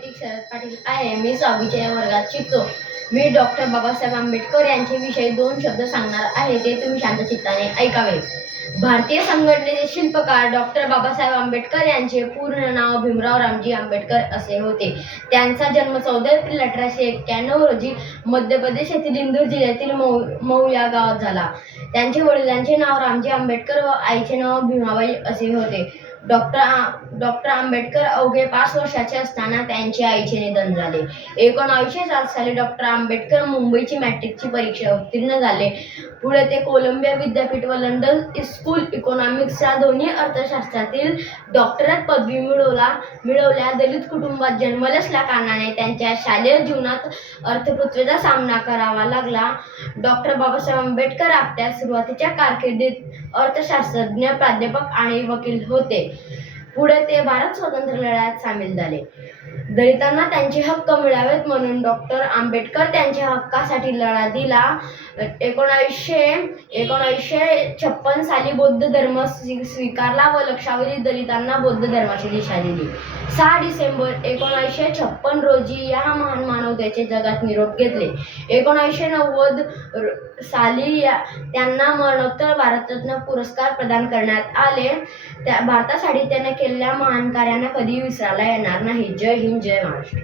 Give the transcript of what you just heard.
नैतिक शरद पाटील आहे. मी 6वीच्या वर्गात शिकतो. मी डॉक्टर बाबासाहेब आंबेडकर यांचे विषयी 2 शब्द सांगणार आहे, ते तुम्ही शांत चित्ताने ऐकावे. भारतीय संघटनेचे शिल्पकार डॉक्टर बाबासाहेब आंबेडकर यांचे पूर्ण नाव भीमराव रामजी आंबेडकर असे होते. त्यांचा जन्म 14 एप्रिल 1891 रोजी मध्य प्रदेश येथील इंदूर जिल्ह्यातील मऊ या गावात झाला. त्यांच्या वडिलांचे नाव रामजी आंबेडकर व आईचे नाव भीमाबाई असे होते. डॉक्टर आंबेडकर अवघे 5 वर्षाचे असताना त्यांच्या आईचे निधन झाले. 1907 साली डॉक्टर आंबेडकर मुंबईची मॅट्रिकची परीक्षा उत्तीर्ण झाले. पुढे ते कोलंबिया विद्यापीठ व लंडन स्कूल इकॉनॉमिक्स या दोन्ही अर्थशास्त्रातील डॉक्टरेट पदवी मिळवल्या. दलित कुटुंबात जन्मले असल्या कारणाने त्यांच्या शालेय जीवनात अर्थपृथ्वीचा सामना करावा लागला. डॉक्टर बाबासाहेब आंबेडकर आपल्या सुरुवातीच्या कारकिर्दीत अर्थशास्त्रज्ञ, प्राध्यापक आणि वकील होते. पुढे ते भारत स्वातंत्र्य लढ्यात सामील झाले. दलितांना त्यांचे हक्क मिळावेत म्हणून डॉक्टर आंबेडकर त्यांच्या हक्कासाठी लढा दिला. 1956 साली बौद्ध धर्म स्वीकारला व लक्षावधी दलितांना बौद्ध धर्माची दिशा दिली. 6 डिसेंबर 1956 रोजी या महान मानवतेचे जगात निरोप घेतले. 1990 साली त्यांना मरणोत्तर भारतरत्न पुरस्कार प्रदान करण्यात आले. भारतासाठी त्याने केलेल्या महान कार्यांना कधीही विसरता येणार नाही. जय हिंद, जय महाराष्ट्र.